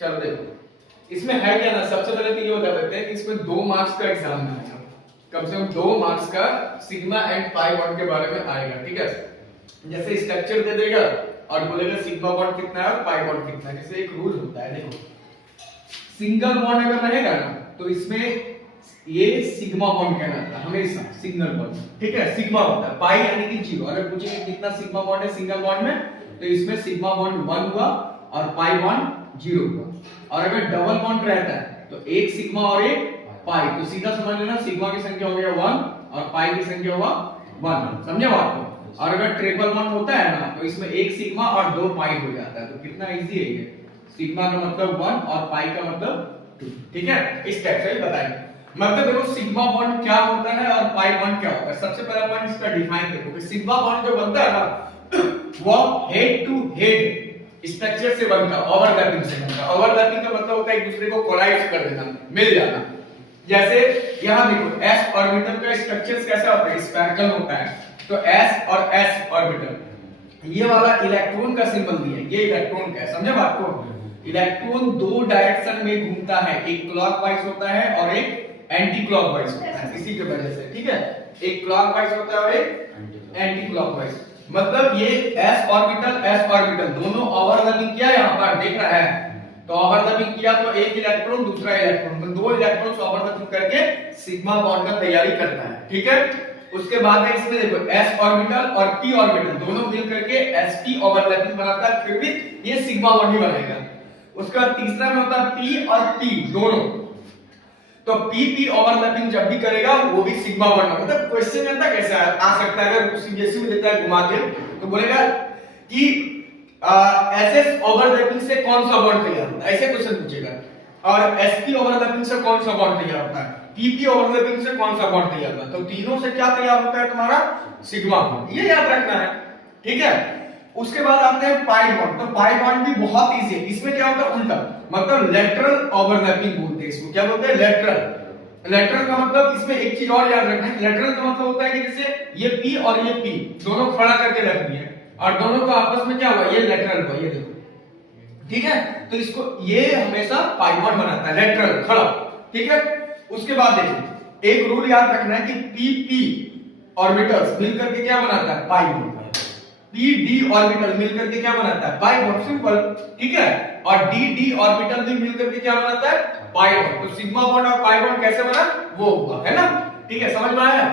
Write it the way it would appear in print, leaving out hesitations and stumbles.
चलो देखो इसमें है क्या ना, सबसे पहले तो ये बता देते हैं कि इसमें 2 मार्क्स का एग्जाम है, कम से कम 2 मार्क्स का सिग्मा एंड पाई बॉन्ड के बारे में आएगा। ठीक है, जैसे स्ट्रक्चर दे देगा और बोलेगा सिग्मा बॉन्ड कितना है और पाई बॉन्ड कितना है। जैसे एक रूल होता है, देखो सिंगल बॉन्ड अगर रहेगा ना तो इसमें ये सिग्मा बॉन्ड कहलाता है हमेशा, सिंगल बॉन्ड। ठीक है, सिग्मा होता है, पाई यानी कि 0। अगर पूछेंगे कितना सिग्मा बॉन्ड है सिंगल बॉन्ड में, तो इसमें सिग्मा बॉन्ड 1 हुआ और पाई बॉन्ड 0 हुआ। और अगर डबल बॉन्ड रहता है तो एक सिग्मा और एक पाई, तो सीधा समझ लेना सिग्मा की संख्या हो गया 1 और पाई की संख्या हुआ 1। समझे बात को? और अगर ट्रिपल बॉन्ड होता है ना तो इसमें एक सिग्मा और 2 पाई हो जाता है। तो कितना इजी है ये, सिग्मा का मतलब 1 और पाई का मतलब 2। ठीक है, इस टाइप से बताएंगे। मतलब देखो सिग्मा बॉन्ड क्या होता है और पाई बॉन्ड क्या होता है। सबसे पहला पॉइंट इसका डिफाइन देखो कि सिग्मा बॉन्ड जो बनता है ना वो हेड टू हेड स्ट्रक्चर से बनता है, ओवरलैपिंग से बनता है। ओवरलैपिंग का मतलब होता है एक दूसरे को कोलाइड कर देना, मिल जाना। जैसे यहां देखो s ऑर्बिटल का स्ट्रक्चर कैसा होता है, स्फेरिकल होता है। तो s और s ऑर्बिटल, ये वाला इलेक्ट्रॉन का सिंबल दिया है, ये इलेक्ट्रॉन का है। समझे बात को? इलेक्ट्रॉन 2 डायरेक्शन में घूमता है, एक क्लॉकवाइज होता है और एक एंटी क्लॉकवाइज होता है। इसी की वजह से ठीक है, एक क्लॉकवाइज होता है और एक एंटी क्लॉकवाइज। मतलब ये s ऑर्बिटल दोनों ओवरलैपिंग किया, यहां पर देख रहा है तो ओवरलैपिंग किया तो एक इलेक्ट्रॉन दूसरा इलेक्ट्रॉन, तो 2 इलेक्ट्रॉन्स ओवरलैपिंग करके सिग्मा बॉन्ड का तैयारी करता है। ठीक है, उसके बाद है इसमें देखो s ऑर्बिटल और p ऑर्बिटल दोनों मिल करके sp ओवरलैपिंग बनाता है, फिर भी ये सिग्मा बॉन्ड ही बनेगा। उसका तीसरा में होता है p और p दोनों, तो p ओवरलैपिंग जब भी करेगा वो भी सिग्मा बॉन्ड। मतलब क्वेश्चन आता कैसा आ सकता है, अगर सीबीएसई में देता है घुमा के तो बोलेगा कि एसएस ओवरलैपिंग से कौन सा बॉन्ड तैयार होता है, ऐसे क्वेश्चन पूछेगा। और एसपी ओवरलैपिंग से कौन सा बॉन्ड तैयार होता है, पीपी ओवरलैपिंग से कौन सा बॉन्ड तैयार होता है। तो तीनों से क्या तैयार होता है तुम्हारा, सिग्मा बॉन्ड, ये याद रखना है। ठीक है, उसके बाद आते हैं पाई बॉन्ड। तो पाई बॉन्ड भी बहुत इजी है, इसमें क्या होता है उल्टा, मतलब लेटरल ओवरलैपिंग बोलते हैं इसको। क्या बोलते हैं, लेटरल। लेटरल का मतलब इसमें एक चीज और याद रखना है, लेटरल का मतलब होता है कि जैसे ये P और ये P दोनों खड़ा करके रख दिए और दोनों का आपस में क्या हुआ, ये लेटरल हुआ, ये देखो। ठीक है, तो इसको ये हमेशा पाई बॉन्ड बनाता है, लेटरल खड़ा। ठीक है, उसके बाद देखो एक रूल याद रखना है कि PP ऑर्बिटल्स मिलकर के क्या बनाता है, पाई बॉन्ड। PD ऑर्बिटल मिलकर के क्या बनाता है, पाई बॉन्ड, सिंपल। ठीक है, और DD ऑर्बिटल भी मिलकर के क्या बनाता है, पाई बॉन्ड। तो सिग्मा बॉन्ड और पाई बॉन्ड कैसे बना, वो हुआ है ना। ठीक है, समझ में आया?